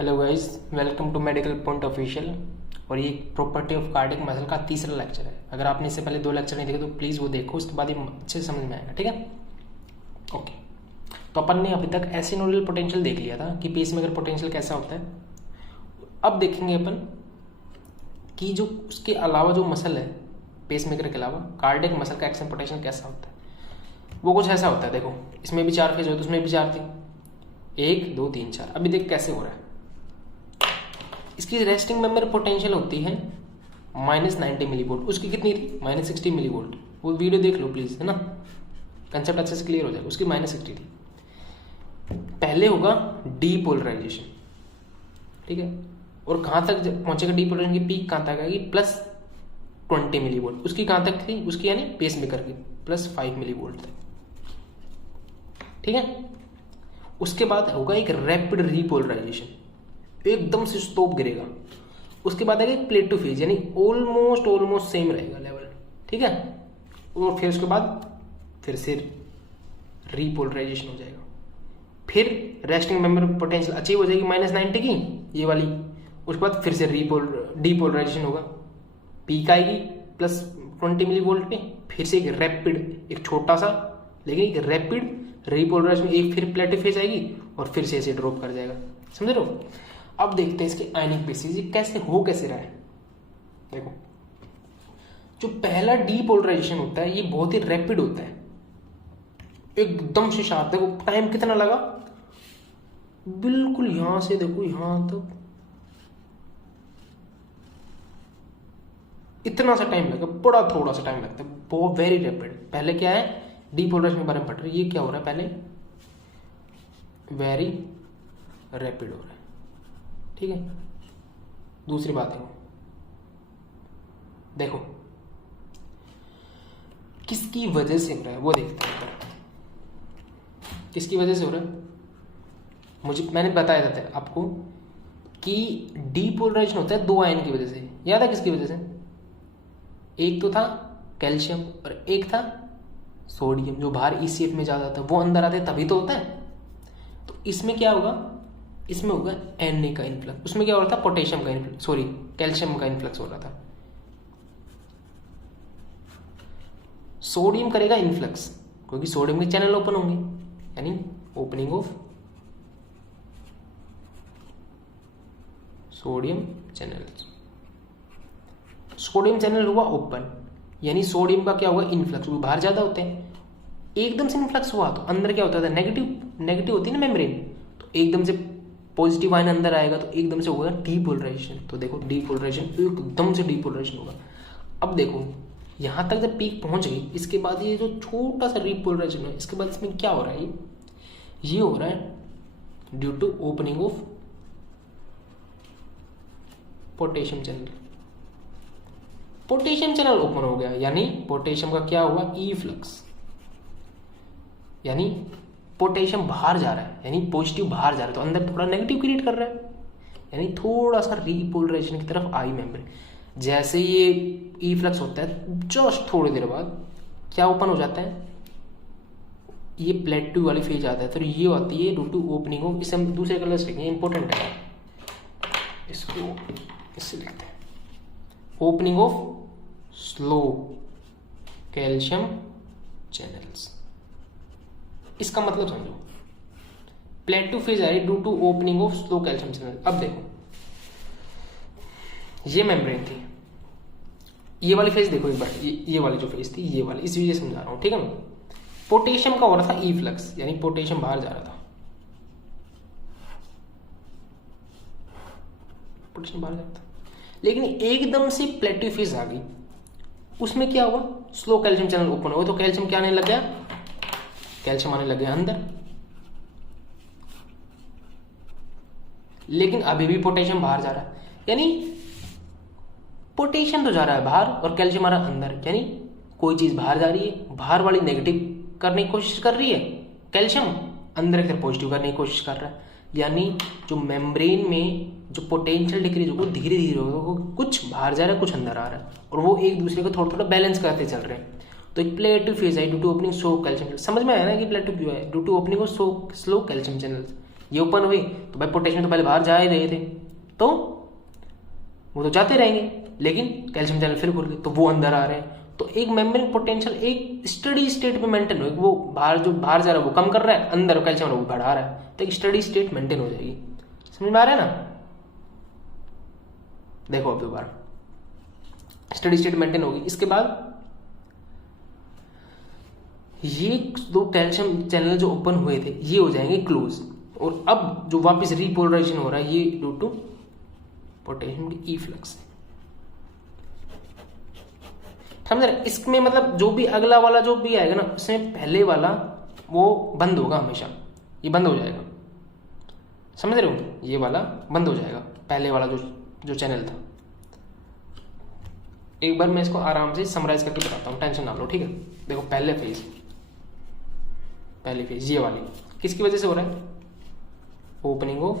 Hello guys, welcome to medical point official. और ये property of cardiac muscle का तीसरा लेक्चर है। अगर आपने इससे पहले 2 लेक्चर नहीं देखे तो प्लीज़ वो देखो, उसके बाद ये अच्छे से समझ में आएगा। ठीक है, ओके। तो अपन ने अभी तक ऐसे नोडल पोटेंशियल देख लिया था कि पेसमेकर पोटेंशियल कैसा होता है। अब देखेंगे अपन कि जो उसके अलावा जो मसल है पेसमेकर के अलावा कार्डियक मसल का एक्शन पोटेंशियल कैसा होता है। वो कुछ ऐसा होता है। देखो, इसमें भी 4 फेज हो तो उसमें भी 4 थी, 1 2 3 4। अभी देख कैसे हो रहा है। इसकी रेस्टिंग मेंबर पोटेंशियल होती है -90 मिली वोल्ट। उसकी कितनी थी? -60 मिली वोल्ट। वो वीडियो देख लो प्लीज, है ना, कंसेप्ट अच्छे से क्लियर हो जाएगा। उसकी -60 थी। पहले होगा डीपोलराइजेशन, ठीक है। और कहाँ तक पहुंचेगा डीपोलराइजेशन की पीक? कहाँ तक आएगी? +20 मिली वोल्ट। उसकी कहाँ तक थी? उसकी यानी पेस मेकर की +5 मिली वोल्ट थी, ठीक है। उसके बाद होगा एक रैपिड रीपोलराइजेशन, एकदम से स्टॉप गिरेगा। उसके बाद आएगा एक प्लेट टू फेज, यानी ऑलमोस्ट सेम रहेगा लेवल, ठीक है। और फिर उसके बाद फिर से रीपोलराइजेशन हो जाएगा। फिर रेस्टिंग मेंबर पोटेंशियल अचीव हो जाएगी -90 की, ये वाली। उसके बाद फिर से डीपोलराइजेशन होगा, पीक आएगी +20 मिली वोल्ट पे। फिर से एक रैपिड, एक छोटा सा लेकिन एक रैपिड रीपोलराइजेशन, एक फिर प्लेट टू फेज आएगी और फिर से ऐसे ड्रॉप कर जाएगा। समझ रहे हो? अब देखते हैं इसके आयनिक बेसिस, ये कैसे रहा है। देखो, जो पहला डीपोलराइजेशन होता है ये बहुत ही रैपिड होता है, एकदम से शार्प। देखो टाइम कितना लगा, बिल्कुल यहां से देखो यहां तक इतना सा टाइम लगा, बड़ा थोड़ा सा टाइम लगता है, बहुत वेरी रैपिड। पहले क्या है, डीपोलराइजेशन के बारे में पढ़ रहे, ये क्या हो रहा है, पहले वेरी रैपिड हो रहा है, ठीक है। दूसरी बात है, देखो किसकी वजह से हो रहा है वो देखते हैं। किसकी वजह से हो रहा है? मैंने बताया था आपको कि डीपोलराइजेशन होता है 2 आयन की वजह से। याद है किसकी वजह से? एक तो था कैल्शियम और एक था सोडियम। जो बाहर ECF में ज्यादा था वो अंदर आते तभी तो होता है। तो इसमें क्या होगा, इसमें होगा Na का इन्फ्लक्स। उसमें क्या हो रहा था, पोटेशियम का इन्फ्लक्स, सॉरी कैल्शियम का इन्फ्लक्स हो रहा था। सोडियम करेगा इन्फ्लक्स क्योंकि सोडियम के चैनल ओपन होंगे, यानी opening of sodium channels. Sodium channel हुआ ओपन, यानी सोडियम का क्या हुआ, इन्फ्लक्स। वो बाहर ज्यादा होते हैं, एकदम से इन्फ्लक्स हुआ तो अंदर क्या होता था, नेगेटिव होती है ना मेम्ब्रेन, तो एकदम से पॉजिटिव आयन अंदर आएगा तो एकदम से होगा डीपोलराइजेशन। तो देखो डीपोलराइजेशन, एकदम से डीपोलराइजेशन होगा। अब देखो यहां तक जब पीक पहुंच गई, इसके बाद ये जो छोटा सा रीपोलराइजेशन है, इसके बाद इसमें क्या हो रहा है, ये हो रहा है due to opening of potassium channel. Potassium channel open हो गया, यानी पोटेशियम का क्या हुआ, ई फ्लक्स, यानी पोटेशियम बाहर जा रहा है, यानी पॉजिटिव बाहर जा रहा है तो अंदर थोड़ा नेगेटिव क्रिएट कर रहा है, यानी थोड़ा सा रीपोलराइजेशन की तरफ आई मेम्ब्रेन। जैसे ये ई फ्लक्स होता है, जस्ट थोड़ी देर बाद क्या ओपन हो जाता है, ये प्लेट टू वाली फेज आता है। तो ये आती है ड्यू टू ओपनिंग ऑफ, इसे हम दूसरे कलर से लिखेंगे, इंपॉर्टेंट है, इसको इससे लिखते हैं, opening of slow calcium channels. इसका मतलब समझो, प्लेट टू फेज आ रही due to opening of slow calcium channel. अब देखो ये मेम्ब्रेन थी, ये वाली फेज देखो एक बार, ये वाली जो फेज थी, ये वाली, इस वजह से समझा रहा हूं, ठीक है ना। पोटेशियम का हो रहा था ई फ्लक्स, यानी पोटेशियम बाहर जा रहा था, पोटेशियम बाहर जाता था। लेकिन एकदम से प्लेट टू फेज आ गई, उसमें क्या हुआ, स्लो कैल्शियम चैनल ओपन हुआ तो कैल्शियम क्या आने लग गया, कैल्शियम आने लग गया अंदर। लेकिन अभी भी पोटेशियम बाहर जा रहा है, यानी पोटेशियम तो जा रहा है बाहर और कैल्शियम आ रहा है अंदर, यानी कोई चीज बाहर जा रही है, बाहर वाली नेगेटिव करने की कोशिश कर रही है कैल्शियम, अंदर की पॉजिटिव करने की कोशिश कर रहा है। यानी जो मेम्ब्रेन में जो पोटेंशियल डिक्रीज होगा धीरे धीरे होगा, वो कुछ बाहर जा रहा है कुछ अंदर आ रहा है और वो एक दूसरे को थोड़ा थोड़ा बैलेंस करते चल रहे हैं। तो एक प्लेट टू फेज आई due to opening slow calcium channel. समझ में आया ना कि प्लेट टू क्यों है, due to opening of slow calcium channel. ये ओपन हुई तो भाई पोटेशियम तो पहले बाहर जा ही रहे थे, तो वो तो जाते रहेंगे, लेकिन कैल्शियम चैनल फिर खुल गए तो वो अंदर आ रहे हैं। तो एक मेम्ब्रेन पोटेंशियल एक स्टडी स्टेट में मेंटेन हो, वो बाहर जो बाहर जा रहा है वो कम कर रहा है, अंदर कैल्शियम वो बढ़ा रहा है, तो एक स्टडी स्टेट मेंटेन हो जाएगी। समझ में आ रहा है ना? देखो अब दोबारा स्टडी स्टेट मेंटेन होगी। इसके बाद ये दो कैल्शियम चैनल जो ओपन हुए थे ये हो जाएंगे क्लोज, और अब जो वापस रीपोलराइजेशन हो रहा है ये ड्यू टू पोटेशियम की इफ्लक्स। समझ रहे? इसमें मतलब जो भी अगला वाला जो भी आएगा ना उसमें पहले वाला वो बंद होगा हमेशा, ये बंद हो जाएगा। समझ रहे हो? ये वाला बंद हो जाएगा, पहले वाला जो चैनल था। एक बार मैं इसको आराम से समराइज करके बताता हूँ, टेंशन ना लो, ठीक है? देखो पहले फेज ये वाली किसकी वजह से हो रहा है? Opening of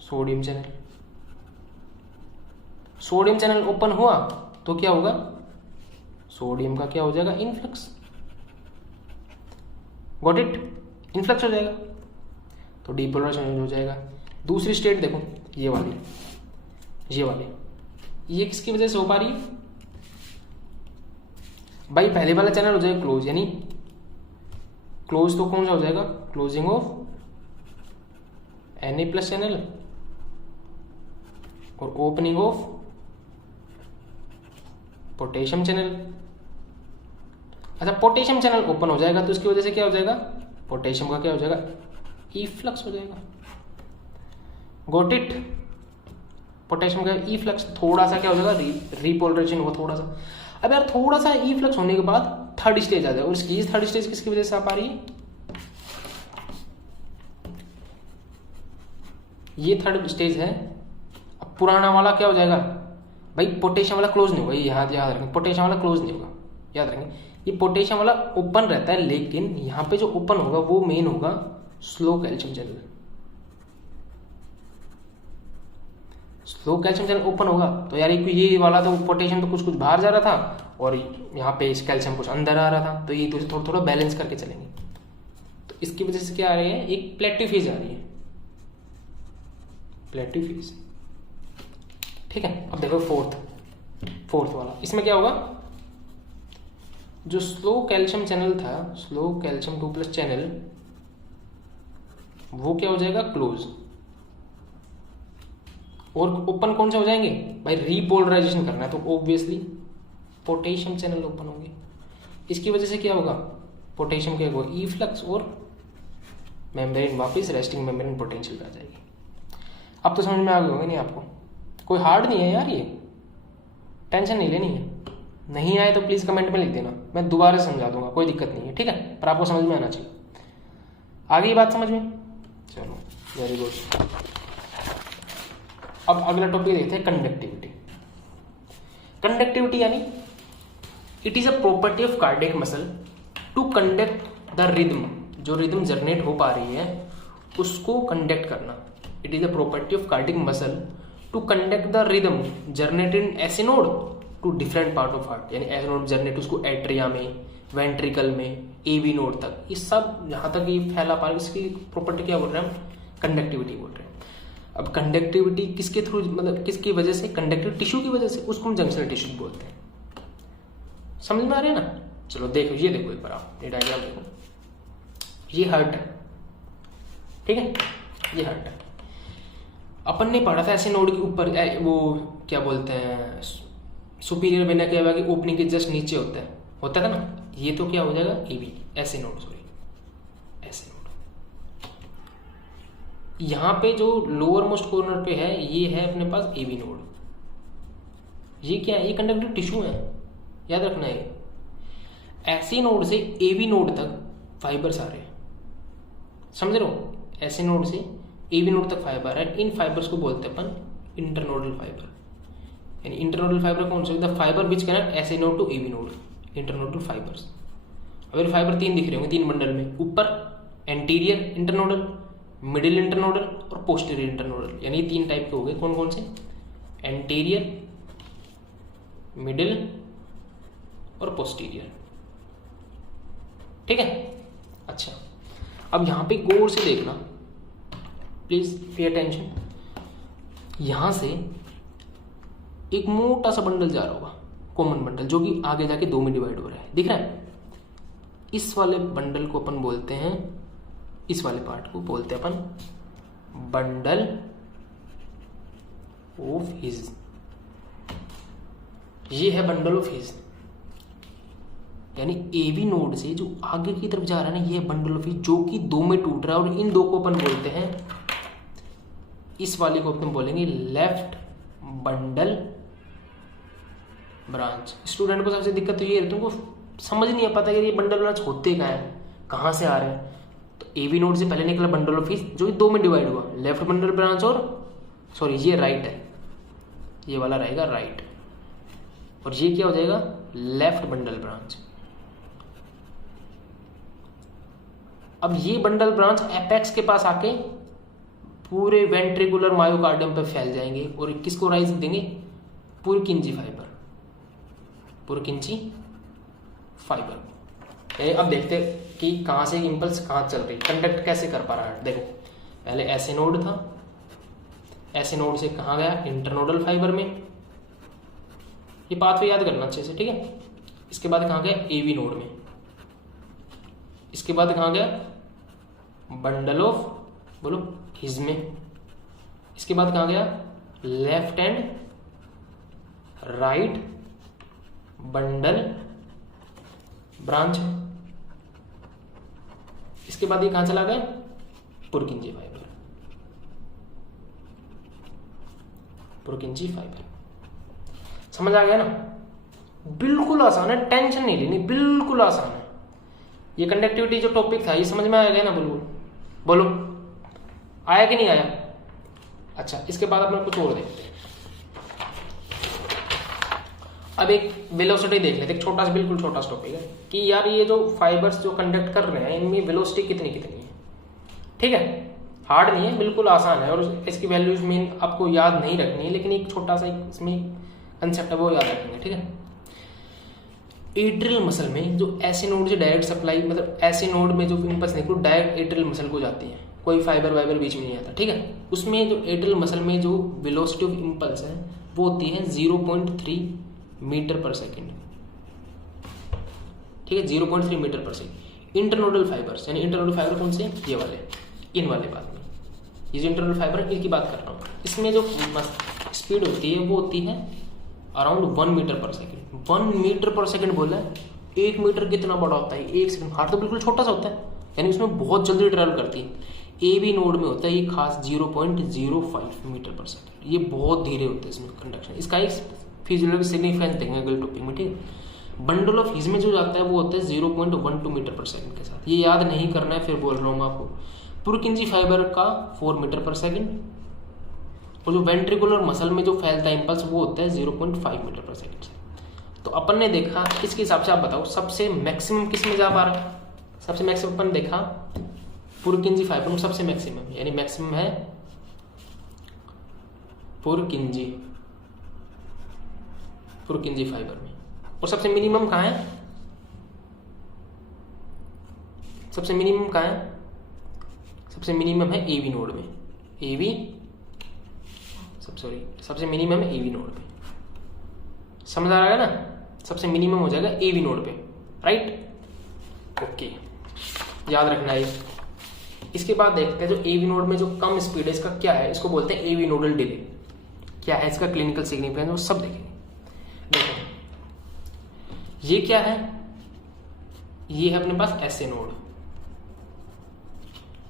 sodium channel. Sodium channel open हुआ तो क्या होगा? सोडियम का क्या हो जाएगा? इनफ्लक्स। Got it? इनफ्लक्स हो जाएगा तो डीपोलराइजेशन हो जाएगा। दूसरी स्टेट देखो ये वाली ये किसकी वजह से हो पा रही है भाई? पहले वाला चैनल हो जाएगा क्लोज, यानी क्लोज तो कौन सा हो जाएगा? क्लोजिंग ऑफ Na+ चैनल और ओपनिंग ऑफ पोटेशियम चैनल। अच्छा, पोटेशियम चैनल ओपन हो जाएगा तो उसकी वजह से क्या हो जाएगा? पोटेशियम का क्या हो जाएगा? इफ्लक्स हो जाएगा। Got it? पोटेशियम का इफ्लक्स थोड़ा सा क्या हो जाएगा? रीपोलराइजेशन हुआ थोड़ा सा। अब यार थोड़ा सा इफ्लक्स होने के बाद थर्ड स्टेज आ जाएगा, और इसकी थर्ड स्टेज किसकी वजह से आ पा रही है? ये थर्ड स्टेज है। अब पुराना वाला क्या हो जाएगा भाई? पोटेशियम वाला क्लोज नहीं होगा, ये याद रखेंगे, पोटेशियम वाला क्लोज नहीं होगा, याद रखेंगे। ये पोटेशियम वाला ओपन रहता है, लेकिन यहां पे जो ओपन होगा वो मेन होगा slow calcium channel. Slow calcium channel open होगा तो यार ये वाला तो पोटेशियम तो कुछ बाहर जा रहा था और यहाँ पे इस कैल्शियम कुछ अंदर आ रहा था, तो ये तो थोड़ा थोड़ा बैलेंस करके चलेंगे। तो इसकी वजह से क्या आ रही है? एक प्लेटिव फेज आ रही है, प्लेटिव फेज। ठीक है, अब देखो फोर्थ वाला, इसमें क्या होगा? जो स्लो कैल्शियम चैनल था, स्लो कैल्शियम 2+ चैनल, वो क्या हो जाएगा? क्लोज। और ओपन कौन से हो जाएंगे भाई? रीपोलराइजेशन करना है तो ऑब्वियसली पोटेशियम चैनल ओपन होंगे। इसकी वजह से क्या होगा? पोटेशियम क्या होगा? इफ्लक्स, और मेम्ब्रेन वापस रेस्टिंग मेम्ब्रेन पोटेंशियल पे आ जाएगी। अब तो समझ में आ गए होंगे नहीं आपको? कोई हार्ड नहीं है यार, ये टेंशन नहीं लेनी है। नहीं आए तो प्लीज कमेंट में लिख देना, मैं दोबारा समझा दूंगा, कोई दिक्कत नहीं है, ठीक है? पर आपको समझ में आना चाहिए। आगे ये बात समझ में? चलो वेरी गुड। अब अगला टॉपिक देखते हैं, कंडक्टिविटी। कंडक्टिविटी यानी it is a property of cardiac muscle to conduct the rhythm. जो रिदम जनरेट हो पा रही है उसको कंडक्ट करना। It is a property of cardiac muscle to conduct the rhythm generated in SA node to different part of heart. यानी SA node generate उसको atria में, वेंट्रिकल में, एवी नोड तक, ये सब जहां तक ये फैला पा रहा है, इसकी प्रॉपर्टी क्या बोल रहे हैं हम? कंडक्टिविटी बोल रहे हैं। अब कंडक्टिविटी किसके थ्रू, मतलब किसकी वजह से? कंडक्टिव टिश्यू की वजह से, उसको हम जंक्शनल टिश्यू बोलते हैं। समझ में आ रहा है ना? चलो देखो, ये देखो एक बार आप ये डायग्राम देखो, ये हार्ट है, ठीक है? ये हार्ट है। अपन ने पढ़ा था ऐसे नोड के ऊपर वो क्या बोलते हैं, सुपीरियर वेना केवा की ओपनिंग के जस्ट नीचे होता था ना? ये तो क्या हो जाएगा? एवी, ऐसे नोड, सॉरी ऐसे नोड। यहां पे जो लोअर मोस्ट कॉर्नर पे है ये है अपने पास एवी नोड। ये क्या है? ये कंडक्टिव टिश्यू है, याद रखना है। ऐसे नोड से एवी नोड तक फाइबर्स आ रहे हैं, समझ रहे हो? ऐसे नोड से एवी नोड तक फाइबर है, इन फाइबर्स को बोलते हैं अपन इंटरनोडल फाइबर। यानी इंटरनोडल फाइबर कौन से? The fibre which connect SA node to AV node, internodal fibres. अब फाइबर 3 दिख रहे होंगे 3 बंडल में, ऊपर एंटीरियर इंटरनोडल, मिडिल इंटरनोडल और पोस्टीरियर इंटरनोडल। यानी 3 टाइप के हो गए, कौन कौन से? एंटीरियर, मिडिल और पोस्टीरियर, ठीक है? अच्छा, अब यहाँ पे गौर से देखना, प्लीज पे अटेंशन। यहाँ से एक मोटा सा बंडल जा रहा होगा, कॉमन बंडल, जो कि आगे जाके 2 में डिवाइड हो रहा है, दिख रहा है। इस वाले बंडल को अपन बोलते हैं, इस वाले पार्ट को बोलते हैं अपन बंडल ऑफ हिज। ये है बंडल ऑफ हिज, यानी एवी नोड से जो आगे की तरफ जा रहा है ना, ये बंडल ऑफ हिज, जो कि 2 में टूट रहा है। और इन 2 को अपन बोलते हैं, इस वाले को अपन बोलेंगे लेफ्ट बंडल ब्रांच। स्टूडेंट को सबसे दिक्कत तो ये है, तुमको समझ नहीं आ पाता कि ये बंडल ब्रांच होते क्या है, कहाँ से आ रहे हैं। तो एवी नोड से पहले निकला बंडल ऑफ हिज, जो कि 2 में डिवाइड हुआ, लेफ्ट बंडल ब्रांच, और सॉरी ये राइट है, ये वाला रहेगा राइट, और ये क्या हो जाएगा, लेफ्ट बंडल ब्रांच। अब ये बंडल ब्रांच एपेक्स के पास आके पूरे वेंट्रिकुलर मायोकार्डियम पे फैल जाएंगे और किसको राइज देंगे, पुरकिंजी फाइबर, पुरकिंजी फाइबर। अब देखते कि कहां से इंपल्स कहां चल रही, कंडक्ट कैसे कर पा रहा है। देखो पहले ऐसे नोड था, ऐसे नोड से कहां गया, इंटरनोडल फाइबर में। ये पाथवे याद करना अच्छे से, ठीक है। इसके बाद कहां गया, एवी नोड में। इसके बाद कहां गया, बंडल ऑफ, बोलो, हिज में। इसके बाद कहां गया, left and right bundle branch. इसके बाद ये कहां चला गया, पुरकिंजी फाइबर, पुरकिंजी फाइबर। समझ आ गया ना, बिल्कुल आसान है, टेंशन नहीं लेनी, बिल्कुल आसान है। ये कंडक्टिविटी जो टॉपिक था, ये समझ में आ गया ना, बिल्कुल। बोलो आया कि नहीं आया। अच्छा, इसके बाद अपन कुछ और देखते हैं। अब एक वेलोसिटी देख लेते हैं, छोटा सा, बिल्कुल छोटा सा टॉपिक है कि यार ये जो फाइबर्स जो कंडक्ट कर रहे हैं, इनमें वेलोसिटी कितनी कितनी है, ठीक है। हार्ड नहीं है, बिल्कुल आसान है, और इसकी वैल्यूज में आपको याद नहीं रखनी है, लेकिन एक छोटा सा इसमें कंसेप्ट है वो याद रखेंगे, ठीक है। एट्रियल मसल में जो ऐसे नोड से डायरेक्ट सप्लाई, मतलब ऐसे नोड में जो इंपल्स निकलो डायरेक्ट एट्रियल मसल को जाती है, कोई फाइबर वाइबर बीच में नहीं आता, ठीक है। उसमें जो एट्रियल मसल में जो वेलोसिटी ऑफ इंपल्स है वो होती है 0.3 मीटर पर सेकेंड, ठीक है, 0.3 मीटर पर सेकेंड। इंटरनोडल फाइबर्स, यानी इंटरनोडल फाइबर कौन से, ये वाले, इन वाले बात में, ये जो इंटरनोडल फाइबर है इनकी बात कर रहा हूँ। इसमें जो स्पीड होती है वो होती है अराउंड 1 मीटर पर सेकेंड। 1 मीटर पर सेकेंड बोला है, 1 मीटर कितना बड़ा होता है, 1 सेकंड। हार्ट तो बिल्कुल छोटा सा होता है, यानी उसमें बहुत जल्दी ट्रेवल करती है। एवी नोड में होता है ये खास 0.05 मीटर पर सेकेंड, ये बहुत धीरे होते हैं इसमें कंडक्शन। इसका एक फिजियोलॉजिकल सिग्निफिकेंस देंगे अगले टॉपिक में, ठीक है। बंडल ऑफ हिज में जो जाता है वो होता है 0.12 मीटर पर सेकेंड के साथ, ये याद नहीं करना है, फिर बोल रहा हूँ मैं आपको। पुरकिंजी फाइबर का 4 मीटर पर सेकेंड, और जो वेंट्रिकुलर मसल में जो फैलता है इंपल्स वो होता है 0.5 मीटर पर सेकेंड से। तो अपन ने देखा, इसके हिसाब से आप बताओ सबसे मैक्सिमम किस में जा पा रहा है। सबसे मैक्सिमम अपन देखा पुरकिंजी फाइबर में, सबसे मैक्सिमम, यानी मैक्सिमम है पुरकिंजी फाइबर में। और सबसे मिनिमम कहाँ है, सबसे मिनिमम कहाँ है, सबसे मिनिमम है एवी नोड में, एवी सबसे मिनिमम है एवी नोड पे। समझ आ रहा है ना, सबसे मिनिमम हो जाएगा एवी नोड पे, राइट। ओके, याद रखना है। इसके बाद देखते हैं जो एवी नोड में जो कम स्पीड है इसका क्या है, इसको बोलते हैं एवी नोडल डिले। क्या है इसका क्लिनिकल सिग्निफिकेंस, वो सब देखेंगे। देखो ये क्या है, ये है अपने पास ऐसे नोड,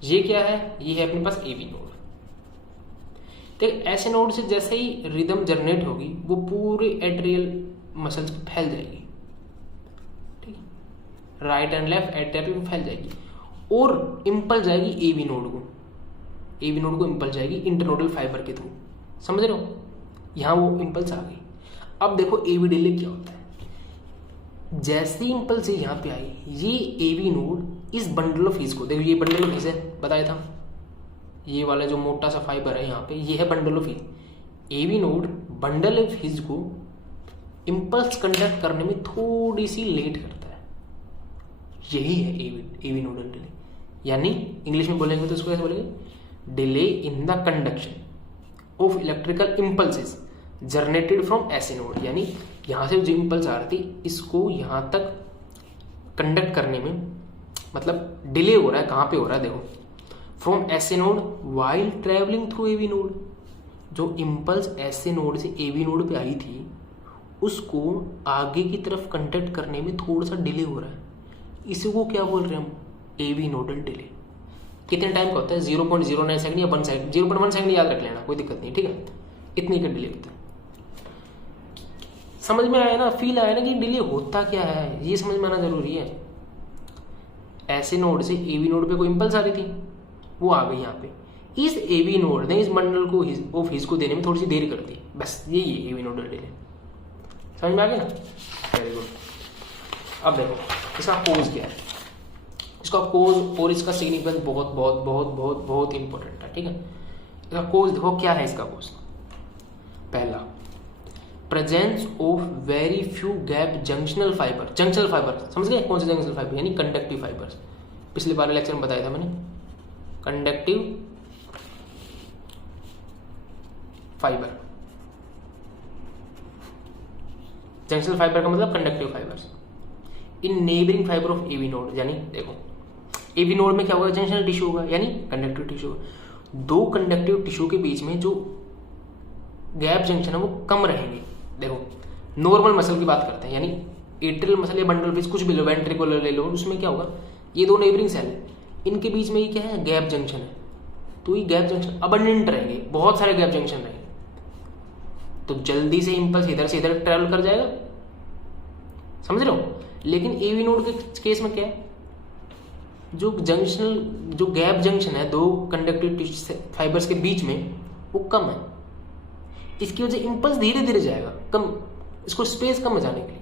ये क्या है, ये है अपने पास एवी नोड। तो ऐसे नोड से जैसे ही रिदम जनरेट होगी वो पूरे एट्रियल मसल्स पे फैल जाएगी, ठीक है, राइट एंड लेफ्ट एट्रियल पे फैल जाएगी, और इंपल जाएगी एवी नोड को, एवी नोड को इंपल जाएगी इंटरनोडल फाइबर के थ्रू। समझ रहे हो, यहां वो इंपल्स आ गई। अब देखो एवी डिले क्या होता है, जैसे ही इंपल्स यहां पे आई, ये एवी नोड इस बंडल ऑफ हिज को, देखो ये बंडल ऑफ हिज है, बताया था, ये वाला जो मोटा सा फाइबर है यहाँ पे, ये है bundle of His. AV node bundle of His को इंपल्स कंडक्ट करने में थोड़ी सी लेट करता है, यही है एवी नोडल डिले। यानी इंग्लिश में बोलेंगे तो इसको कैसे बोलेंगे, delay in the conduction of electrical impulses generated from SA node, यानी यहाँ से जो इम्पल्स आ रही थी इसको यहाँ तक कंडक्ट करने में मतलब डिले हो रहा है। कहाँ पे हो रहा है देखो, from SA node while travelling through AV node, जो इम्पल्स ऐसे नोड से एवी नोड पे आई थी उसको आगे की तरफ कंडक्ट करने में थोड़ा सा डिले हो रहा है, इसी को क्या बोल रहे हैं हम, एवी नोडल डिले। कितने टाइम का होता है, 0.09 सेकंड या 1 सेकंड, 0.1 सेकंड याद रख लेना, कोई दिक्कत नहीं, ठीक है, इतनी का डिले होता है। समझ में आया ना, फील आया ना कि डिले होता क्या है, ये समझ में आना जरूरी है। ऐसे नोड से एवी नोड पे कोई इंपल्स आ रही थी, वो आ गई यहाँ पे, इस एवी नोड ने इस बंडल को ऑफ हिज को देने में थोड़ी सी देरी कर दी, बस यही है एवी नोडल डिले। समझ में आ गया ना, वेरी गुड। अब देखो इसका कोज क्या है, इसका कोज और इसका सिग्निफिकेंस बहुत बहुत बहुत बहुत बहुत इंपॉर्टेंट है, ठीक है। इसका कोज देखो क्या है, इसका कोज पहला presence of very few gap junctional fibre. Junctional fibre समझ गए, कौन से जंक्शनल फाइबर, यानी कंडक्टिव फाइबर्स। पिछले बार लेक्चर में बताया था मैंने, कंडक्टिव फाइबर, जंक्शनल फाइबर का मतलब conductive fibres in neighbouring fibre of AV node. यानी देखो एवी नोड में क्या होगा, जंक्शनल टिश्यू होगा यानी कंडक्टिव टिश्यू होगा। दो कंडक्टिव टिश्यू के बीच में जो गैप जंक्शन है वो कम रहेंगे। देखो नॉर्मल मसल की बात करते हैं, यानी एट्रियल मसल या बंडल पीस कुछ भी लो, वेंट्रिकुलर ले लो, उसमें क्या होगा, ये दो नेबरिंग सेल है, इनके बीच में ये क्या है, गैप जंक्शन है। तो ये गैप जंक्शन अबंडेंट रहेंगे, बहुत सारे गैप जंक्शन रहेंगे, तो जल्दी से इंपल्स इधर से इधर ट्रेवल कर जाएगा, समझ रहे हो। लेकिन एवी नोड के केस में क्या है, जो जंक्शनल जो गैप जंक्शन है दो कंडक्टिव फाइबर्स के बीच में वो कम है, इसकी वजह इंपल्स धीरे धीरे जाएगा, कम इसको स्पेस कम जाने के लिए,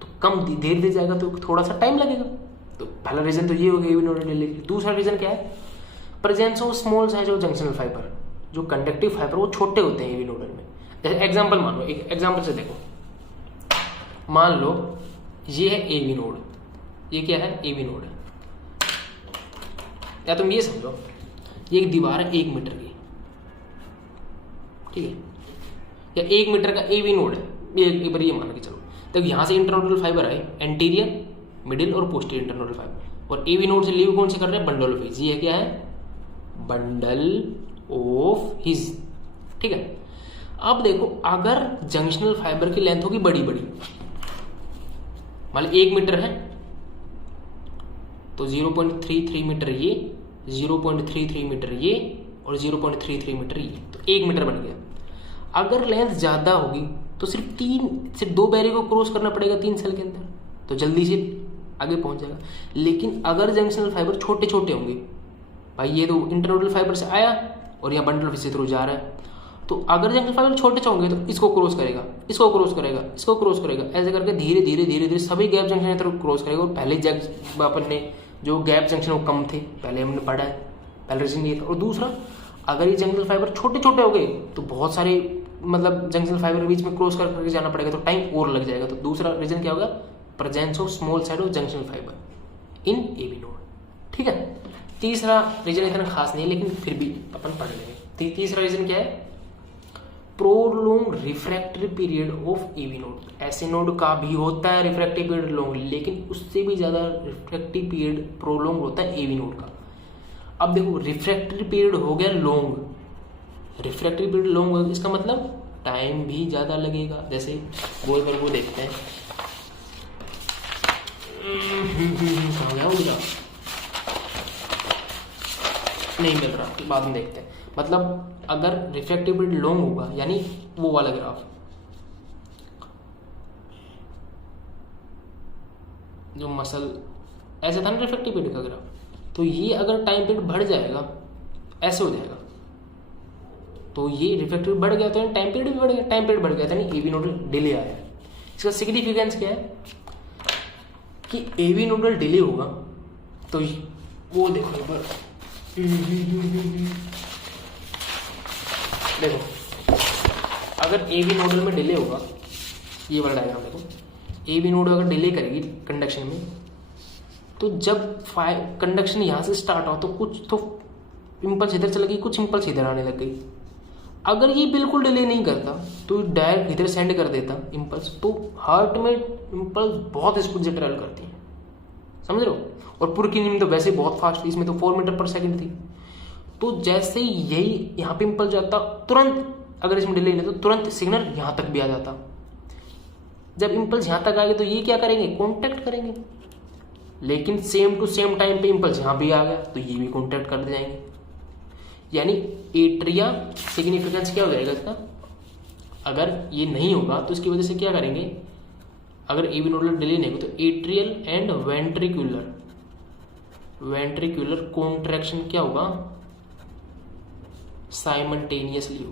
तो कम धीरे धीरे जाएगा तो थोड़ा सा टाइम लगेगा। तो पहला रीजन तो ये हो गया एवी नोडल डिले। दूसरा रीजन क्या है, presence of small size of junctional fibre. जो कंडक्टिव फाइबर वो छोटे होते हैं एवी नोडल में। जैसे एग्जांपल मान लो, एक एग्जांपल से देखो, मान लो ये है एवी नोड, ये क्या है, एवी नोड है, या तुम ये समझो ये एक दीवार है 1 मीटर की, ठीक है, या 1 मीटर का एवी नोड है, एक बार ये मान के चलो। तो यहाँ से इंटरनोडल फाइबर आए, एंटीरियर, मिडिल और पोस्टीरियर इंटरनोडल फाइबर, और एवी नोड से लीव कौन से कर रहे हैं, बंडल ऑफ हिज। ये क्या है, बंडल ऑफ हिज, ठीक है। अब देखो अगर जंक्शनल फाइबर की लेंथ होगी बड़ी बड़ी, मान लो 1 मीटर है तो 0.33 मीटर ये, 0.33 मीटर ये और 0.33 मीटर ये, तो 1 मीटर बन गया। अगर लेंथ ज्यादा होगी तो सिर्फ 2 बैरियर को क्रॉस करना पड़ेगा 3 सेल के अंदर, तो जल्दी से आगे पहुंच जाएगा। लेकिन अगर जंक्शनल फाइबर छोटे छोटे होंगे, भाई ये तो इंटरनोडल फाइबर से आया और यहाँ बंडल ऑफ हिज से थ्रू जा रहा है, तो अगर जंक्शनल फाइबर छोटे होंगे तो इसको क्रॉस करेगा, इसको क्रॉस करेगा, इसको क्रॉस करेगा, ऐसे करके धीरे धीरे धीरे धीरे सभी गैप जंक्शन की तरफ क्रॉस करेगा। और पहले अपन ने जो गैप जंक्शन वो कम थे, पहले हमने पढ़ा है, पहला रीजन ये था। और दूसरा, अगर ये जंक्शनल फाइबर छोटे छोटे हो गए तो बहुत सारे मतलब जंक्शनल फाइबर के बीच में क्रॉस करके जाना पड़ेगा, तो टाइम और लग जाएगा। तो दूसरा रीजन क्या होगा, presence of small side of junctional fibre in AV node, ठीक है। तीसरा रीजन इतना खास नहीं है लेकिन फिर भी अपन पढ़ लेंगे। तीसरा रीजन क्या है, prolong refractory period of AV node. SA node का भी होता है रिफ्रैक्टिव पीरियड लॉन्ग, लेकिन उससे भी ज्यादा रिफ्रैक्टिव पीरियड प्रोलॉन्ग होता है एवी नोड का। अब देखो रिफ्रैक्टरी पीरियड हो गया लॉन्ग, रिफ्रैक्टरी पीरियड लॉन्ग होगा, इसका मतलब टाइम भी ज्यादा लगेगा। जैसे गोल पर वो देखते हैं, कहाँ गया वो बेटा, नहीं मिल रहा, बाद में देखते हैं। मतलब अगर रिफ्रैक्टिव पीरियड लॉन्ग होगा, यानी वो वाला ग्राफ जो मसल ऐसे था ना रिफ्रैक्टिव पीरियड का ग्राफ, तो ये अगर टाइम पीरियड बढ़ जाएगा, ऐसे हो जाएगा, तो ये रिफ्रैक्टिव बढ़ गया तो टाइम पीरियड भी बढ़ गया, टाइम पीरियड बढ़ गया यानी एवी नोडल डिले आया। इसका सिग्निफिकेंस क्या है कि एवी नोडल डिले होगा तो वो देखो एक बार, देखो अगर एवी नोडल में डिले होगा, ये वाला डायग्राम देखो, एवी नोड अगर डिले करेगी कंडक्शन में तो जब कंडक्शन यहाँ से स्टार्ट हो तो कुछ तो इम्पल्स इधर चल गई, कुछ इम्पल्स इधर आने लग गई। अगर ये बिल्कुल डिले नहीं करता तो डायरेक्ट इधर सेंड कर देता इम्पल्स, तो हार्ट में इम्पल्स बहुत स्पीड से ट्रेवल करती है, समझ रहे हो। और पूरी की नींद तो वैसे बहुत फास्ट थी, इसमें तो 4 मीटर पर सेकंड थी। तो जैसे यही यहाँ पे इम्पल्स जाता तुरंत, अगर इसमें डिले नहीं तो तुरंत सिग्नल यहाँ तक भी आ जाता। जब इम्पल्स यहाँ तक आ गए तो ये क्या करेंगे, कॉन्टैक्ट करेंगे। लेकिन सेम टू सेम टाइम पे इम्पल्स यहाँ भी आ गया तो ये भी कॉन्टैक्ट कर जाएंगे। यानी एट्रिया सिग्निफिकेंस क्या हो जाएगा इसका, अगर ये नहीं होगा तो इसकी वजह से क्या करेंगे, अगर एवी नोडल डिले नहीं होगा तो एट्रियल एंड वेंट्रिकुलर कॉन्ट्रैक्शन क्या होगा, साइमल्टेनियसली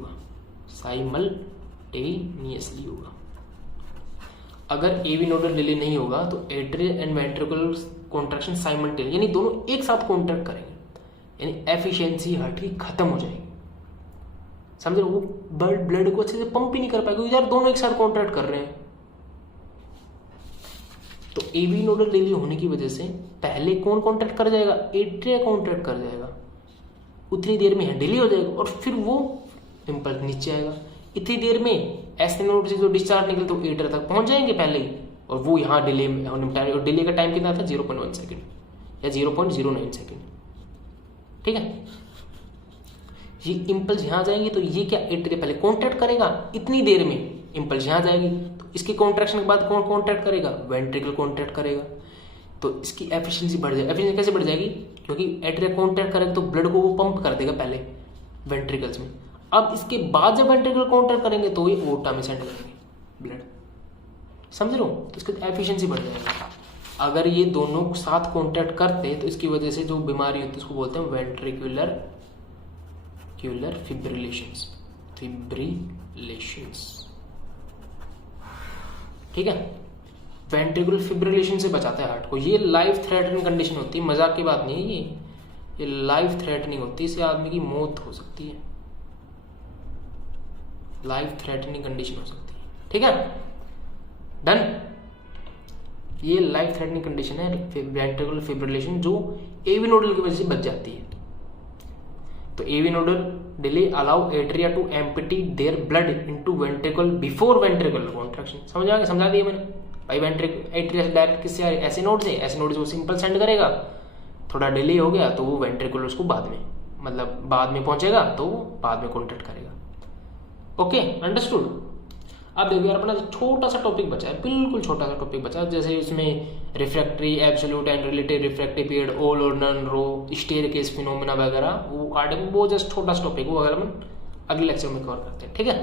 होगा। अगर एवी नोडल डिले नहीं होगा तो atrial and ventricular contraction simultaneous, यानी दोनों एक साथ कॉन्ट्रैक्ट करेंगे, यानी एफिशिएंसी हार्ट की खत्म हो जाएगी, समझ रहे हो। वो ब्लड को अच्छे से पंप ही नहीं कर पाएगा, यार दोनों एक साथ कॉन्ट्रैक्ट कर रहे हैं। तो एवी नोडल डिले होने की वजह से पहले कौन कॉन्ट्रैक्ट कर जाएगा, एट्रिया कॉन्ट्रैक्ट कर जाएगा, उतनी देर में डिले हो जाएगा और फिर वो इम्पल्स नीचे आएगा। इतनी देर में एस नोड से जो डिस्चार्ज निकले तो एट्रिया तक पहुंच जाएंगे पहले ही, और वो यहाँ डिले में, और डिले का टाइम कितना था 0.1 सेकेंड या 0.09 सेकेंड, ठीक है। ये इम्पल्स यहाँ जाएंगे तो ये क्या, एट्रिया पहले कॉन्ट्रैक्ट करेगा, इतनी देर में इम्पल्स यहाँ जाएगी, तो इसके कॉन्ट्रैक्शन के बाद कौन कॉन्ट्रैक्ट करेगा, वेंट्रिकल कॉन्ट्रैक्ट करेगा, तो इसकी एफिशिएंसी बढ़ जाएगी। एफिशिएंसी कैसे बढ़ जाएगी, क्योंकि एट्रिया कॉन्ट्रैक्ट करेगा तो ब्लड को वो पंप कर देगा पहले वेंट्रिकल्स में। अब इसके बाद जब वेंट्रिकल कॉन्ट्रैक्ट करेंगे तो ये ओटा में सेंड करेंगे ब्लड, समझ लो, तो इसकी एफिशिएंसी बढ़ जाएगी। अगर ये दोनों साथ कॉन्ट्रैक्ट करते तो इसकी वजह से जो बीमारी होती है उसको बोलते हैं वेंट्रिकुलर फिब्रिलेशंस, ठीक है। वेंट्रिकुलर फिब्रिलेशन से बचाता है हार्ट को। ये लाइफ थ्रेटनिंग कंडीशन होती है, मजाक की बात नहीं है ये लाइफ थ्रेटनिंग होती है, इससे आदमी की मौत हो सकती है, लाइफ थ्रेटनिंग कंडीशन हो सकती है, ठीक है, डन। ये लाइफ थ्रेटनिंग कंडीशन है वेंट्रिकुलर फिब्रिलेशन, जो एवी नोडल की वजह से बच जाती है। तो AV nodal delay allow atria to empty their blood into ventricle before ventricular contraction, समझा दिया मैंने भाई। एट्रिया से डायरेक्ट किससे आ रही है, ऐसे नोड से वो सिंपल सेंड करेगा, थोड़ा डिले हो गया तो वो वेंट्रिकुलर उसको बाद में पहुंचेगा तो बाद में कॉन्ट्रैक्ट करेगा। Okay, understood. अब देखो यार, अपना छोटा सा टॉपिक बचा है, बिल्कुल छोटा सा टॉपिक बचा है, जैसे इसमें refractory, absolute and relative refractive period, all और नन रो, स्टेयरकेस फिनोमेना वगैरह, वो जस्ट छोटा सा टॉपिक, वो अगर हम अगले लेक्चर में कवर करते हैं, ठीक है।